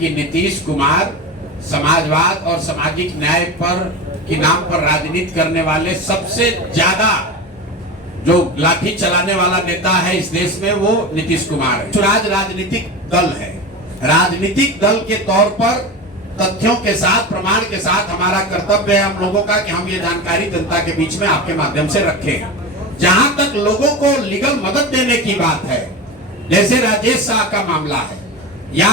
कि नीतीश कुमार समाजवाद और सामाजिक न्याय पर के नाम पर राजनीति करने वाले सबसे ज्यादा जो लाठी चलाने वाला नेता है इस देश में, वो नीतीश कुमार है। स्वराज राजनीतिक दल है। राजनीतिक दल के तौर पर तथ्यों के साथ, प्रमाण के साथ हमारा कर्तव्य है हम लोगों का कि हम ये जानकारी जनता के बीच में आपके माध्यम से रखें। जहां तक लोगों को लीगल मदद देने की बात है, जैसे राजेश शाह का मामला है या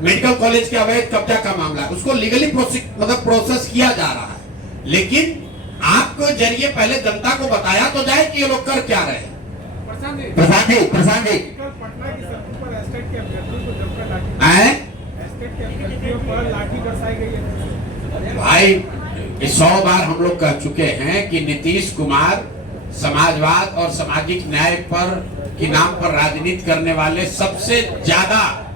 मेडिकल कॉलेज के अवैध कब्जा का मामला है, उसको लीगली प्रोसेस किया जा रहा है। लेकिन आपको जरिए पहले जनता को बताया तो जाए कि ये लोग कर क्या रहे हैं। प्रशांत जी पटना की सड़कों पर एस्टेट के अभ्यर्थियों को जमकर लाठी बरसाई गई है। भाई 100 बार हम लोग कह चुके हैं कि नीतीश कुमार समाजवाद और सामाजिक न्याय पर के नाम पर राजनीति करने वाले सबसे ज्यादा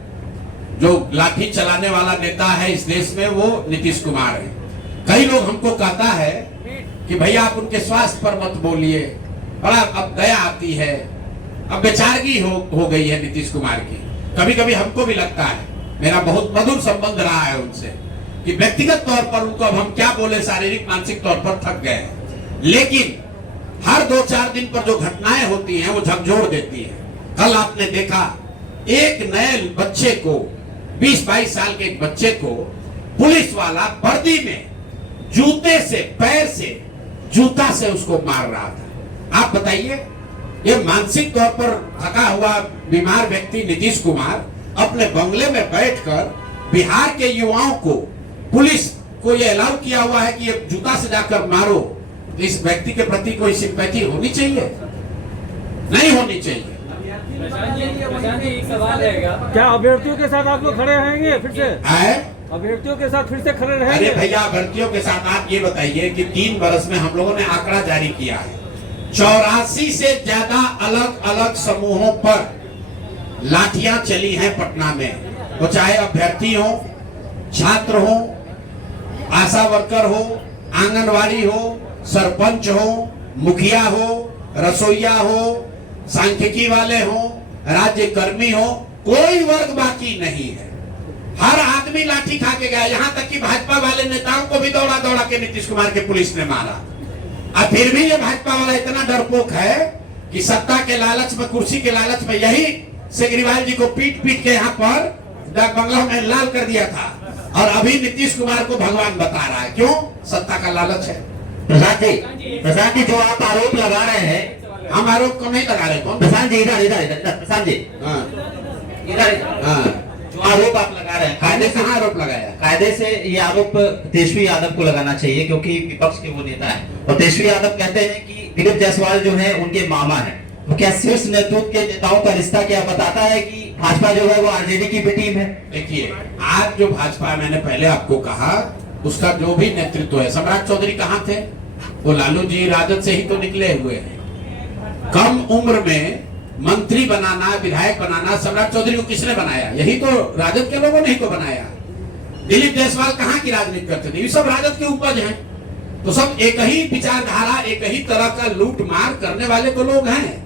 जो लाठी चलाने वाला नेता है इस देश में, वो नीतीश कुमार है। कई लोग हमको कहता है कि भैया आप उनके स्वास्थ्य पर मत बोलिए, बड़ा अब दया आती है, अब बेचारगी हो गई है नीतीश कुमार की। कभी कभी हमको भी लगता है, मेरा बहुत मधुर संबंध रहा है उनसे, कि व्यक्तिगत तौर पर उनको अब हम क्या बोले, शारीरिक मानसिक तौर पर थक गए हैं। लेकिन हर 2-4 दिन पर जो घटनाएं होती हैं वो झकझोर देती है। कल आपने देखा एक नए बच्चे को, 20-22 साल के एक बच्चे को पुलिस वाला वर्दी में जूते से, पैर से, जूता से उसको मार रहा था। आप बताइए, ये मानसिक तौर पर थका हुआ बीमार व्यक्ति नीतीश कुमार अपने बंगले में बैठकर बिहार के युवाओं को, पुलिस को ये अलाउ किया हुआ है कि ये जूता से जाकर मारो। इस व्यक्ति के प्रति कोई सिंपैथी होनी चाहिए? नहीं होनी चाहिए। एक सवाल रहेगा, क्या अभ्यर्थियों के साथ आप लोग खड़े रहेंगे फिर से? अभ्यर्थियों के साथ फिर से खड़े रहेंगे? अरे भैया, अभ्यर्थियों के साथ आप ये बताइए कि 3 वर्ष में हम लोगों ने आंकड़ा जारी किया है, 84 से ज्यादा अलग अलग समूहों पर लाठियां चली हैं पटना में। वो चाहे अभ्यर्थी हो, छात्र हो, आशा वर्कर हो, आंगनवाड़ी हो, सरपंच हो, मुखिया हो, रसोईया हो, सांख्यिकी वाले हो, राज्य कर्मी हो, कोई वर्ग बाकी नहीं है। हर आदमी लाठी खा के गया। यहाँ तक कि भाजपा वाले नेताओं को भी दौड़ा दौड़ा के नीतीश कुमार के पुलिस ने मारा। और फिर भी ये भाजपा वाला इतना डरपोक है कि सत्ता के लालच में, कुर्सी के लालच में, यही केजरीवाल जी को पीट पीट के यहाँ पर बंगला में लाल कर दिया था, और अभी नीतीश कुमार को भगवान बता रहा है। क्यों? सत्ता का लालच है। प्रशांत जी जो आप आरोप लगा रहे हैं, हम आरोप को नहीं लगा रहे। कौन? प्रशांत जी इधर प्रशांत जी इधर जो आरोप आप लगा रहे हैं, कायदे से आरोप लगाया? कायदे से ये आरोप तेजस्वी यादव को लगाना चाहिए, क्योंकि विपक्ष के वो नेता है। और तेजस्वी यादव कहते हैं कि दिलीप जायसवाल जो है उनके मामा है। तो क्या शीर्ष नेतृत्व के नेताओं का रिश्ता क्या बताता है कि भाजपा जो है वो आरजेडी की भी टीम है? देखिए, आज जो भाजपा, मैंने पहले आपको कहा, उसका जो भी नेतृत्व है, सम्राट चौधरी कहाँ थे? वो लालू जी राजद से ही तो निकले हुए हैं। कम उम्र में मंत्री बनाना, विधायक बनाना सम्राट चौधरी को किसने बनाया? यही तो राजद के लोगों ने ही तो बनाया। दिलीप जायसवाल कहाँ की राजनीति करते थे? ये सब राजद की उपज हैं। तो सब एक ही विचारधारा, एक ही तरह का लूट मार करने वाले तो लोग हैं।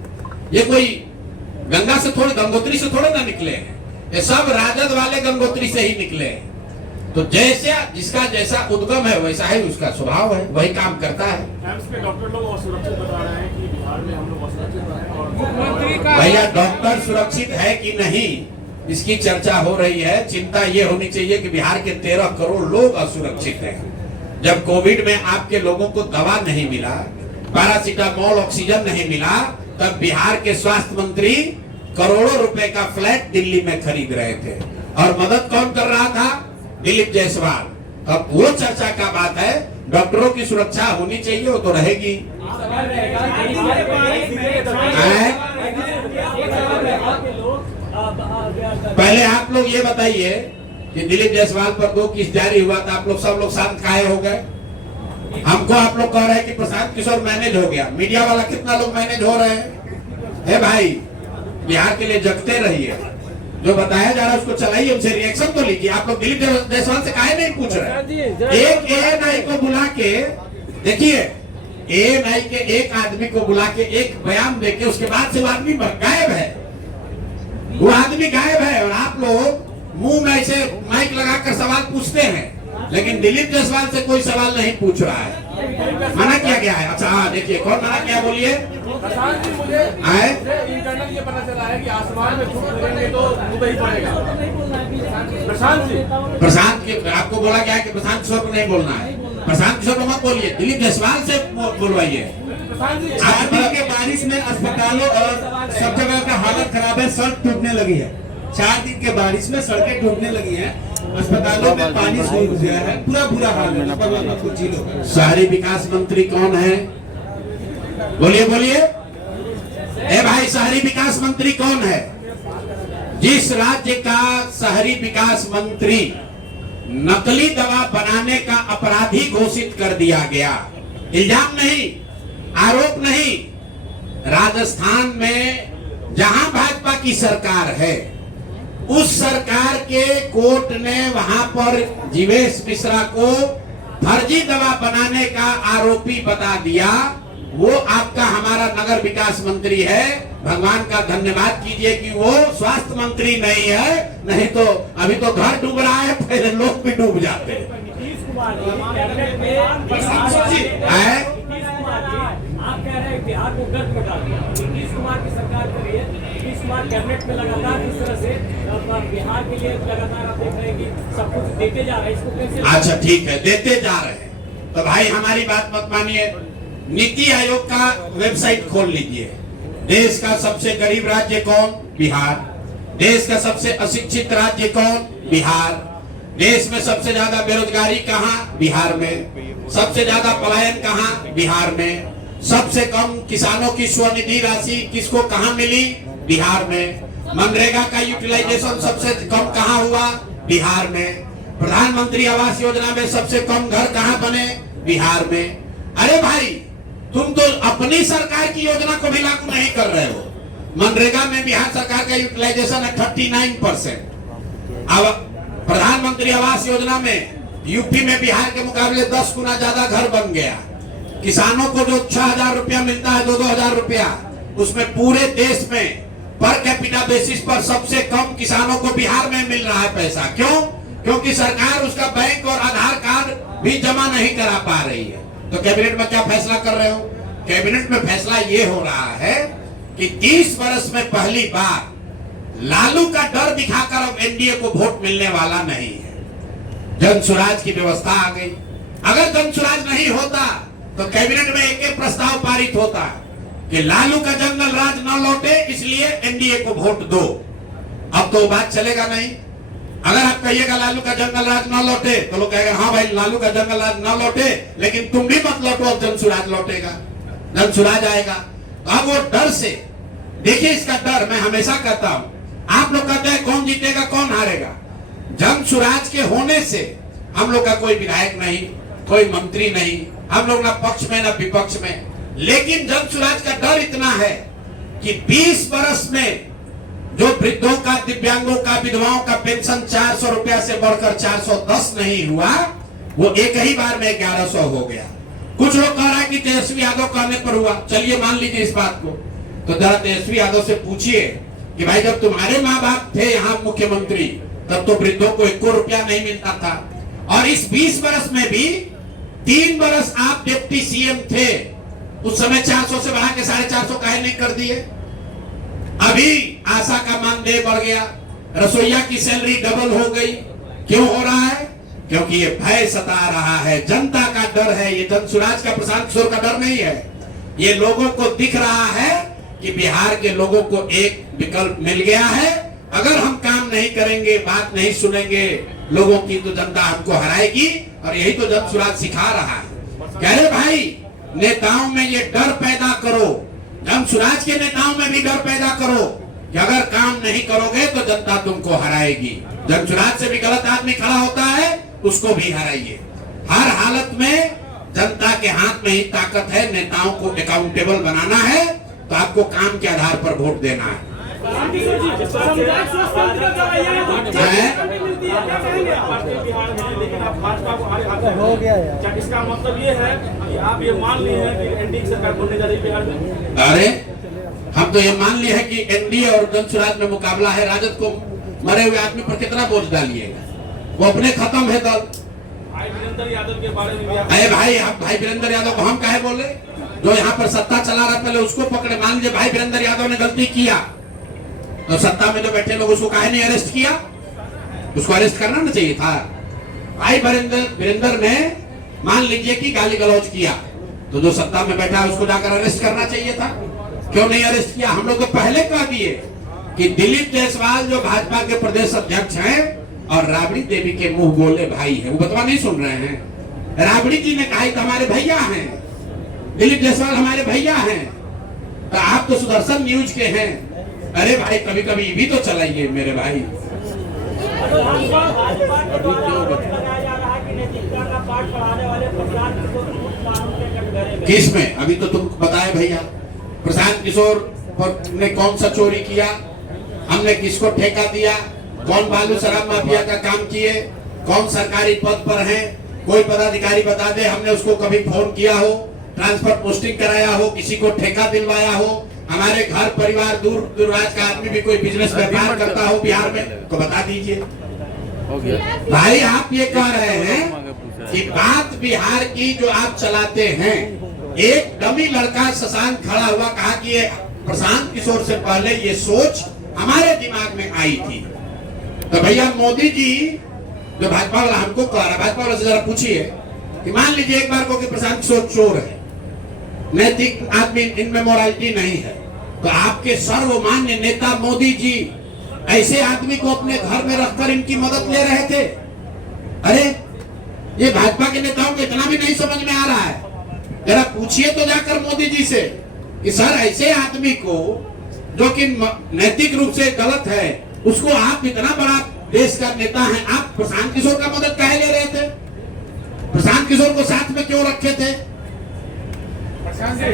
ये कोई गंगा से थोड़े, गंगोत्री से थोड़े ना निकले हैं, ये सब राजद वाले गंगोत्री से ही निकले हैं। तो जैसे जिसका जैसा उद्गम है वैसा ही उसका स्वभाव है, वही काम करता है। डॉक्टर लोग असुरक्षित बता रहे हैं कि बिहार में हम लोग असुरक्षित हैं। भैया, डॉक्टर सुरक्षित है कि नहीं, इसकी चर्चा हो रही है। चिंता ये होनी चाहिए कि बिहार के 13 करोड़ लोग असुरक्षित हैं। जब कोविड में आपके लोगों को दवा नहीं मिला, पैरासीटामोल, ऑक्सीजन नहीं मिला, तब बिहार के स्वास्थ्य मंत्री करोड़ों रुपए का फ्लैट दिल्ली में खरीद रहे थे। और मदद कौन कर रहा था? दिलीप जायसवाल। अब वो चर्चा का बात है। डॉक्टरों की सुरक्षा होनी चाहिए, वो तो रहेगी। पहले आप लोग ये बताइए कि दिलीप जायसवाल पर 2 केस जारी हुआ था, आप लोग सब लोग शांत काहे हो गए? हमको आप लोग कह रहे हैं कि प्रशांत किशोर मैनेज हो गया। मीडिया वाला कितना लोग मैनेज हो रहे हैं? हे भाई, बिहार के लिए जगते रहिए। जो बताया जा रहा है उसको चलाइए, उनसे रिएक्शन तो लीजिए। आप लोग दिलीप जायसवाल से काहे नहीं पूछ रहे? एक एएनआई को बुला के देखिए, एएनआई के एक आदमी को बुला के एक बयान देके उसके बाद से वो आदमी गायब है। वो आदमी गायब है और आप लोग मुंह में ऐसे माइक लगाकर सवाल पूछते हैं, लेकिन दिलीप जायसवाल से कोई सवाल नहीं पूछ रहा है। मना किया गया है। अच्छा हाँ, देखिए कौन मना किया, बोलिए। प्रशांत जी, मुझे इंटरनल ये पता चला है कि आसमान में झूठ लगेंगे तो मुंबई पड़ेगा। प्रशांत जी, प्रशांत के आपको बोला गया है कि प्रशांत किशोर को नहीं बोलना है। प्रशांत किशोर को मत बोलिए, दिलीप जायसवाल से बोलवाइए। प्रशांत जी, आज के बारिश में अस्पतालों और सब जगह का हालत खराब है, सड़क टूटने लगी है। 4 दिन के बारिश में सड़कें टूटने लगी हैं, अस्पतालों में पानी सूख गया है, पूरा बुरा हाल है। कुछ लोग शहरी विकास मंत्री कौन है, बोलिए बोलिए। ए भाई, शहरी विकास मंत्री कौन है? जिस राज्य का शहरी विकास मंत्री नकली दवा बनाने का अपराधी घोषित कर दिया गया, इल्जाम नहीं, आरोप नहीं, राजस्थान में जहां भाजपा की सरकार है, उस सरकार के कोर्ट ने वहां पर जीवेश मिश्रा को फर्जी दवा बनाने का आरोपी बता दिया। वो आपका हमारा नगर विकास मंत्री है। भगवान का धन्यवाद कीजिए कि वो स्वास्थ्य मंत्री नहीं है, नहीं तो अभी तो घर डूब रहा है, पहले लोग भी डूब जाते हैं। नीतीश कुमार जी कैबिनेट में आप कह रहे हैं बिहार को गर्द में डाल दिया। नीतीश कुमार की सरकार कर रही है, नीतीश कुमार कैबिनेट में लगातार इस तरह से बिहार के लिए लगातार आप देख रहे हैं कि सब कुछ देते जा रहे हैं, इसको कैसे? अच्छा ठीक है, देते जा रहे हैं तो भाई हमारी बात मत मानिए। नीति आयोग का वेबसाइट खोल लीजिए। देश का सबसे गरीब राज्य कौन? बिहार। देश का सबसे अशिक्षित राज्य कौन? बिहार। देश में सबसे ज्यादा बेरोजगारी कहाँ? बिहार में। सबसे ज्यादा पलायन कहाँ? बिहार में। सबसे कम किसानों की स्वनिधि राशि किसको कहाँ मिली? बिहार में। मनरेगा का यूटिलाइजेशन सबसे कम कहाँ हुआ? बिहार में। प्रधानमंत्री आवास योजना में सबसे कम घर कहाँ बने? बिहार में। अरे भाई, तुम तो अपनी सरकार की योजना को भी लागू नहीं कर रहे हो। मनरेगा में बिहार सरकार का यूटिलाइजेशन है 39%। अब प्रधानमंत्री आवास योजना में यूपी में बिहार के मुकाबले 10 गुना ज्यादा घर बन गया। किसानों को जो 6,000 रुपया मिलता है, 2,000 रुपया, उसमें पूरे देश में पर कैपिटा बेसिस पर सबसे कम किसानों को बिहार में मिल रहा है पैसा। क्यों? क्योंकि सरकार उसका बैंक और आधार कार्ड भी जमा नहीं करा पा रही है। तो कैबिनेट में क्या फैसला कर रहे हो? कैबिनेट में फैसला ये हो रहा है कि 30 वर्ष में पहली बार लालू का डर दिखाकर अब एनडीए को वोट मिलने वाला नहीं है। जन सुराज की व्यवस्था आ गई। अगर जन सुराज नहीं होता तो कैबिनेट में एक प्रस्ताव पारित होता कि लालू का जंगल राज न लौटे, इसलिए एनडीए को वोट दो। अब तो बात चलेगा नहीं। अगर आप कहिएगा लालू का जंगल राज न लौटे तो लोग कहेगा हाँ भाई लालू का जंगल राज न लौटे, लेकिन तुम भी मत लौटो, अब जन सुराज लौटेगा, जन सुराज आएगा। तो अब वो डर से, देखिए इसका डर मैं हमेशा कहता हूं। आप लोग कहते हैं कौन जीतेगा कौन हारेगा, जन सुराज के होने से हम लोग का कोई विधायक नहीं, कोई मंत्री नहीं, हम लोग ना पक्ष में ना विपक्ष में, लेकिन जन सुराज का डर इतना है कि 20 वर्ष में जो वृद्धों का, दिव्यांगों का, विधवाओं का पेंशन 400 रुपया से बढ़कर 410 नहीं हुआ, वो एक ही बार में 1100 हो गया। कुछ लोग कह रहा है कि तेजस्वी यादव कहने पर हुआ। चलिए मान लीजिए इस बात को, तो जरा तेजस्वी यादव से पूछिए कि भाई जब तुम्हारे माँ बाप थे यहाँ मुख्यमंत्री, तब तो वृद्धों को 1 रुपया नहीं मिलता था, और इस 20 वर्ष में भी 3 वर्ष आप डिप्टी सीएम थे, उस समय 400 से बढ़ा के 450 काहे नहीं कर दिए? अभी आशा का मानदेय बढ़ गया, रसोईया की सैलरी डबल हो गई। क्यों हो रहा है? क्योंकि ये भय सता रहा है, जनता का डर है। ये जन सुराज का, प्रशांत किशोर का डर नहीं है। ये लोगों को दिख रहा है कि बिहार के लोगों को एक विकल्प मिल गया है। अगर हम काम नहीं करेंगे, बात नहीं सुनेंगे लोगों की, तो जनता हमको हराएगी। और यही तो जन सुराज सिखा रहा है। कह रहे भाई नेताओं में ये डर पैदा करो, जन सुराज के नेताओं में भी डर पैदा करो कि अगर काम नहीं करोगे तो जनता तुमको हराएगी। जन सुराज से भी गलत आदमी खड़ा होता है, उसको भी हराइए। हर हालत में जनता के हाथ में ही ताकत है। नेताओं को अकाउंटेबल बनाना है तो आपको काम के आधार पर वोट देना है। हो गया यार। क्या इसका मतलब ये है कि आप ये मान लिए हैं कि एनडीए की सरकार बनने जा रही है बिहार में? अरे हम तो ये मान लिए हैं कि एनडीए और जन सुराज में मुकाबला है। राजद को मरे हुए आदमी पर कितना बोझ डालिएगा? वो अपने खत्म है दल। भाई वीरेंद्र यादव के बारे में भी आप अरे भाई वीरेंद्र यादव को हम काहे बोले? जो यहाँ पर सत्ता चला रहा पहले उसको पकड़े। मान लीजिए भाई वीरेंद्र यादव ने गलती किया तो सत्ता में जो बैठे लोग उसको काहे नहीं अरेस्ट किया? उसको अरेस्ट करना ना चाहिए था। भाई वीरेंद्र ने मान लीजिए कि गाली गलौज किया तो जो सत्ता में बैठा है उसको जाकर अरेस्ट करना चाहिए था। क्यों नहीं अरेस्ट किया? हम लोग तो पहले कह दिए कि दिलीप जायसवाल जो भाजपा के प्रदेश अध्यक्ष हैं और राबड़ी देवी के मुंह बोले भाई हैं, वो बतवा नहीं सुन रहे हैं। राबड़ी जी ने कहा कि हमारे भैया हैं, दिलीप जायसवाल हमारे भैया हैं, तो आप तो सुदर्शन न्यूज के हैं। अरे भाई कभी कभी भी तो चलाइए मेरे भाई। भाजपा के द्वारा आरोप लगाया जा रहा है कि नैतिकता का पाठ पढ़ाने वाले प्रशांत किशोर कानून के कटघरे में। किस में? अभी तो तुम बताए भैया, प्रशांत किशोर ने कौन सा चोरी किया, हमने किसको ठेका दिया, कौन बालू शराब माफिया का काम किए, कौन सरकारी पद पर है, कोई पदाधिकारी बता दे हमने उसको कभी फोन किया हो, ट्रांसफर पोस्टिंग कराया हो, किसी को ठेका दिलवाया हो, हमारे घर परिवार दूर दराज का आदमी भी कोई बिजनेस व्यापार करता हो बिहार में तो बता दीजिए। भाई आप ये कह रहे हैं कि बात बिहार की जो आप चलाते हैं, एक डमी लड़का शशांक खड़ा हुआ कहा कि ये प्रशांत किशोर से पहले ये सोच हमारे दिमाग में आई थी। तो भैया मोदी जी जो भाजपा वाला हमको कह रहा है, भाजपा वाला से जरा पूछिए कि मान लीजिए एक बार को कि प्रशांत किशोर चोर है, नैतिक आदमी, इनमें मोरालिटी नहीं है, तो आपके सर्वमान्य नेता मोदी जी ऐसे आदमी को अपने घर में रखकर इनकी मदद ले रहे थे। अरे ये भाजपा के नेताओं को इतना भी नहीं समझ में आ रहा है। जरा पूछिए तो जाकर मोदी जी से कि सर ऐसे आदमी को जो कि नैतिक रूप से गलत है उसको आप इतना बड़ा देश का नेता हैं, आप प्रशांत किशोर का मदद काहे ले रहे थे? प्रशांत किशोर को साथ में क्यों रखे थे? प्रशांत जी